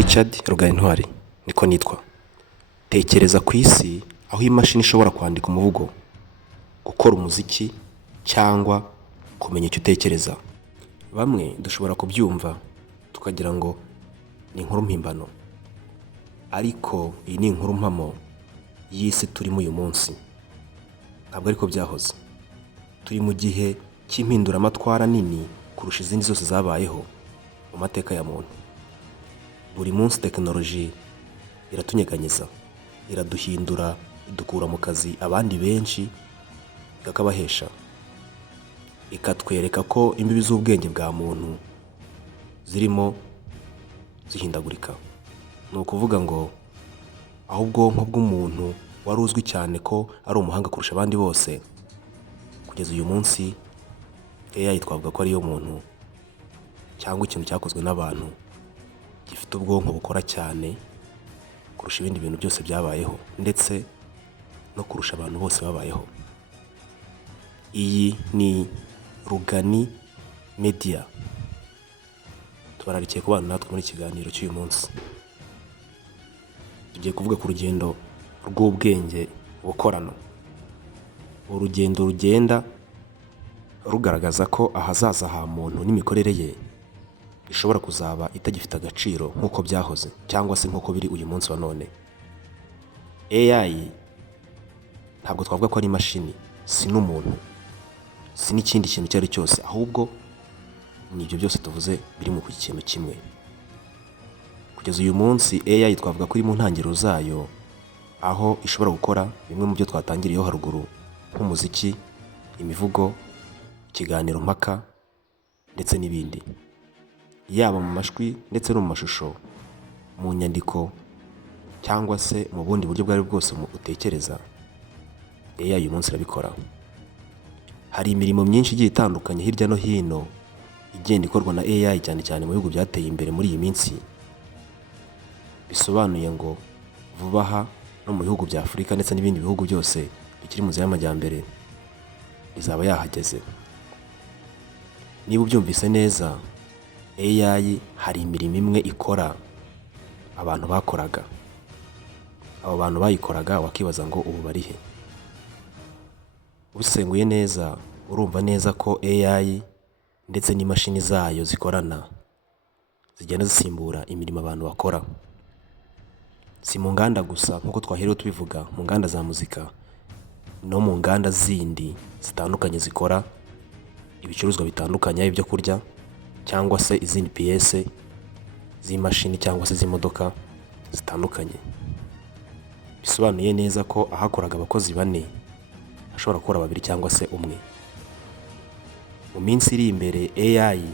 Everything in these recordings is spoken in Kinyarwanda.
Richard Rugayintwari niko nitwa. Tekereza ku isi aho imashini ishobora kwandika umuvugo, gukora umuziki cyangwa kumenya icyo utekereza. Bamwe dushobora kubyumva tukagira ngo ni inkuru mpimbano, ariko iyi ni inkuru mpamo y'isi turimo uyu munsi. Ntabwo ariko byahoze. Turi mu gihe cy'impinduramatwara nini kurusha izindi zose zabayeho mu mateka ya muntu. Buri munsi tekinoloji iratunyeganyeza, iraduhindura, idukura mu kazi abandi benshi ikakabahesha, ikatwereka ko imbibi z'ubwenge bwa muntu zirimo zihindagurika. Ni ukuvuga ngo aho ubwonko bw'umuntu wari uzwi cyane ko ari umuhanga kurusha abandi bose, kugeza uyu munsi AI twavuga ko ariyo muntu cyangwa ikintu cyakozwe n'abantu gifite ubwonko bukora cyane kurusha ibindi bintu byose byabayeho, ndetse no kurusha abantu bose babayeho. Iyi ni Rugani Media. Tubararikiye kubana natwe muri ikiganiro cy'uyu munsi. Tugiye kuvuga ku rugendo rw'ubwenge bukorano. Urugendo rugenda rugaragaza ko ahazaza ha muntu n'imikorere ye ishobora kuzaba itagifite agaciro nk'uko byahoze cyangwa se nk'uko biri uyu munsi wa none. AI ntabwo twavuga ko ari imashini, si n'umuntu, si n'ikindi kintu icyo ari cyose, ahubwo ni ibyo byose tuvuze biri mu kintu kimwe. Kugeza uyu munsi AI twavuga ko iri mu ntangiriro zayo, aho ishobora gukora bimwe mu byo twatangiriyeho haruguru nk'umuziki, imivugo, ikiganiro mpaka ndetse n'ibindi, yaba mu majwi ndetse no mu mashusho, mu nyandiko cyangwa se mu bundi buryo bwo ari bwose utekereza. AI uyu munsi irabikora. Hari imirimo myinshi igiye itandukanye hirya no hino igenda ikorwa na AI, cyane cyane mu bihugu byateye imbere muri iyi minsi. Bisobanuye ngo vuba aha no mu bihugu bya Afurika ndetse n'ibindi bihugu byose bikiri mu nzira y'amajyambere izaba yahageze. Niba ubyumvise neza, AI hari imirimo imwe ikora abantu bakoraga. Abo bantu bayikoraga wakibaza ngo ubu bari he? Ubisenguye neza urumva neza ko AI ndetse n'imashini zayo zikorana zigenda zisimbura imirimo abantu bakora. Si mu nganda gusa nk'uko twaherewe tubivuga, mu nganda za muzika no mu nganda zindi zitandukanye zikora ibicuruzwa bitandukanye, ibyo kurya cyangwa se izindi piyese z'imashini cyangwa se z'imodoka zitandukanye. Bisobanuye neza ko ahakoraga abakozi 4 hashobora gukora 2 cyangwa se 1. Mu minsi iri imbere AI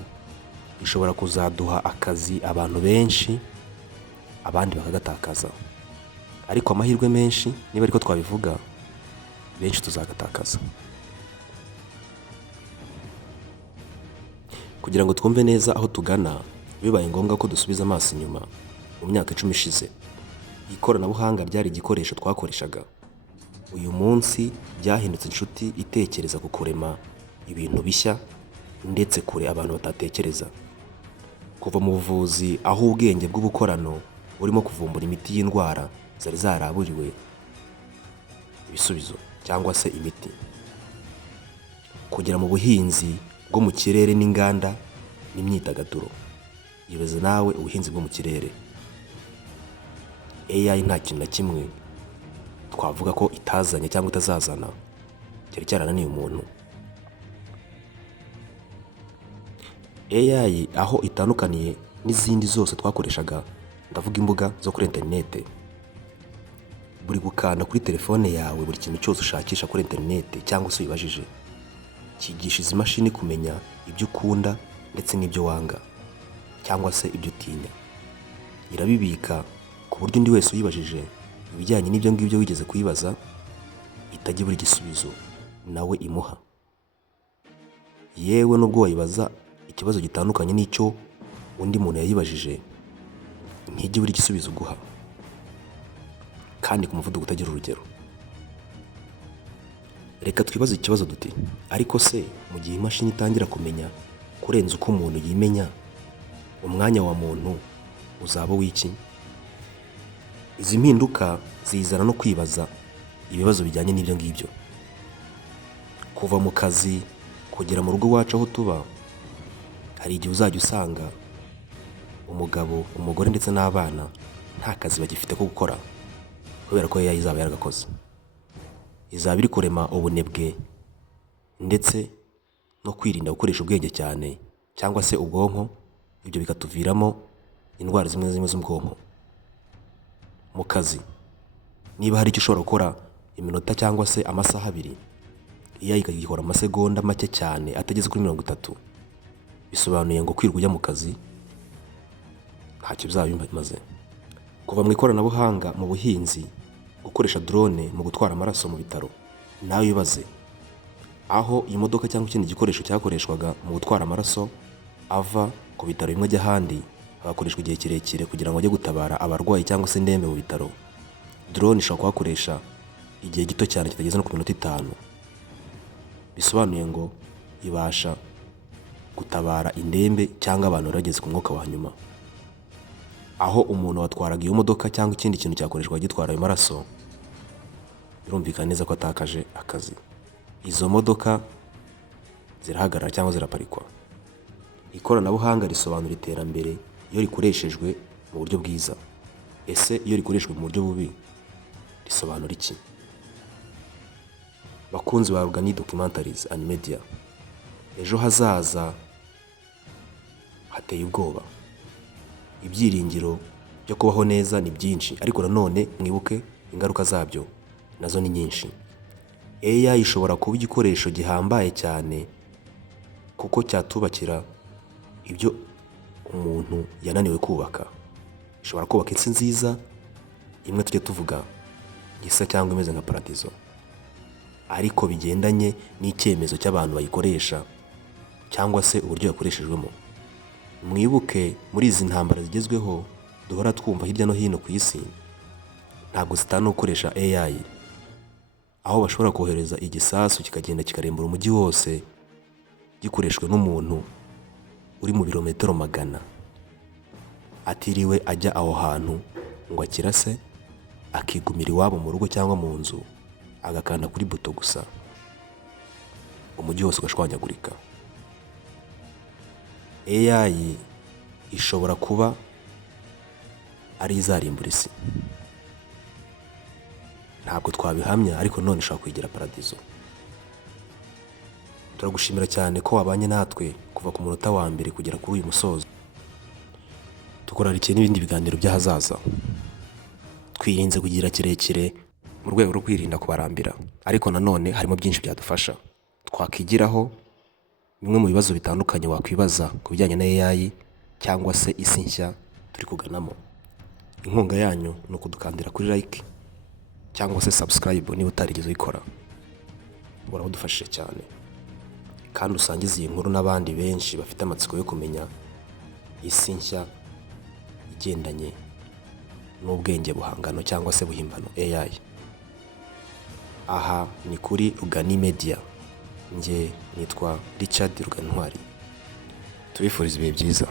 ishobora kuzaduha akazi abantu benshi, abandi bakagatakaza. Ariko amahirwe menshi, niba ariko twabivuga, benshi tuzagatakaza. Kugira ngo twumve neza aho tugana, bibaye ngombwa ko dusubiza amaso inyuma mu myaka 10 ishize. Ikoranabuhanga ryari igikoresho twakoreshaga. Uyu munsi byahindutse inshuti itekereza ku kurema ibintu bishya ndetse kure abantu batatekereza. Kuva mu buvuzi, aho ubwenge bw'ubukorano burimo kuvumbura imiti y'indwara zari zaraburiwe ibisubizo cyangwa se imiti, kugera mu buhinzi bwo mu kirere n'inganda n'imyidagaduro. Yibeze nawe ubuhinzi bwo mu kirere. AI nta kintu na kimwe twavuga ko itazanye cyangwa itazazana cyari cyarananiye umuntu. AI aho itandukaniye n'izindi zose twakoreshaga, ndavuga imbuga zo kuri interinete. Buri gukanda kuri telefone yawe, buri kintu cyose ushakisha kuri interinete cyangwa se ubajije, cyigisha izi mashini kumenya ibyo ukunda ndetse n'ibyo wanga cyangwa se ibyo utinya. Irabibika ku buryo undi wese uyibajije ibijyanye n'ibyo ngibyo wigeze kuyibaza itajya buri gisubizo nawe imuha. Yewe nubwo wayibaza ikibazo gitandukanye n'icyo undi muntu yayibajije, ntijye buri gisubizo uguha, kandi ku muvuduko utagira urugero. Reka twibaze ikibazo duti, ariko se mu gihe imashini itangira kumenya kurenza uko umuntu yimenya, umwanya wa muntu uzaba w'iki? Izi mpinduka zizana no kwibaza ibibazo bijyanye n'ibyo ngibyo. Kuva mu kazi kugera mu rugo iwacu aho tuba, hari igihe uzajya usanga umugabo, umugore ndetse n'abana nta kazi bagifite ko gukora kubera ko AI izaba yaragakoze. Izaba iri kurema ubunebwe ndetse no kwirinda gukoresha ubwenge cyane cyangwa se ubwonko, ibyo bikatuviramo indwara zimwe zimwe z'ubwonko. Mu kazi niba hari icyo ushobora gukora iminota cyangwa se amasaha 2, AI ikagikora amasegonda make cyane atageze kuri 30, bisobanuye ngo kwirirwa ujya mu kazi ntacyo bizaba bimaze. Kuva mu ikoranabuhanga mu buhinzi, gukoresha drone mu gutwara amaraso mu bitaro, nawe wibaze aho imodoka cyangwa ikindi gikoresho cyakoreshwaga mu gutwara amaraso ava ku bitaro bimwe ajya ahandi, hagakoreshwa igihe kirekire kugira ngo ajye gutabara abarwayi cyangwa se indembe mu bitaro. Drone ishobora kuhakoresha igihe gito cyane kitageze no ku minota 5, bisobanuye ngo ibasha gutabara indembe cyangwa abantu bageze ku mwuka wa nyuma. Aho umuntu watwaraga iyo modoka cyangwa ikindi kintu cyakoreshwa gitwara ayo maraso, birumvikana neza ko atakaje akazi. Izo modoka zirahagarara cyangwa ziraparikwa. Ikoranabuhanga risobanura iterambere iyo rikoreshejwe mu buryo bwiza. Ese iyo rikoreshejwe mu buryo bubi risobanura iki? Bakunzi ba Rugani Documentaries and Media, ejo hazaza hateye ubwoba. Ibyiringiro byo kubaho neza ni byinshi, ariko nanone mwibuke ingaruka zabyo nazo ni nyinshi. AI ishobora kuba igikoresho gihambaye cyane kuko cyatubakira ibyo umuntu yananiwe kubaka. Ishobora kubaka isi nziza imwe tujye tuvuga gisa cyangwa imeze nka paradizo, ariko bigendanye n'icyemezo cy'abantu bayikoresha cyangwa se uburyo yakoreshejwemo. Mwibuke muri izi ntambara zigezweho duhora twumva hirya no hino ku isi, ntabwo zitana gukoresha AI, aho bashobora kohereza igisasu kikagenda kikarembura umujyi wose gikoreshwe n'umuntu uri mu birometero 100, atiriwe ajya aho hantu ngo akirase, akigumira iwabo mu rugo cyangwa mu nzu, agakanda kuri buto gusa, umujyi wose ugashwanyagurika. AI ishobora kuba ari izarimbura isi. Ntabwo twabihamya, ariko none ishobora kwigira paradizo. Turagushimira cyane ko wabanye natwe kuva ku munota wa mbere kugera kuri uyu musozo. Tukorarikiye n'ibindi biganiro by'ahazaza. Twirinze kugira kirekire mu rwego rwo kwirinda kubarambira, ariko nanone harimo byinshi byadufasha twakigiraho. Bimwe mu bibazo bitandukanye wakwibaza ku bijyanye na AI cyangwa se isi nshya turi kuganamo. Inkunga yanyu ni ukudukandira kuri like cyangwa se subscribe niba utarigeze uyikora. Uradufashije cyane, kandi usangize iyi nkuru n'abandi benshi bafite amatsiko yo kumenya isi nshya igendanye n'ubwenge buhangano cyangwa se buhimbano AI. Aha ni kuri Rugani Media. Nge nitwa Richard Rugantwari. Tubifuriza ibihe byiza.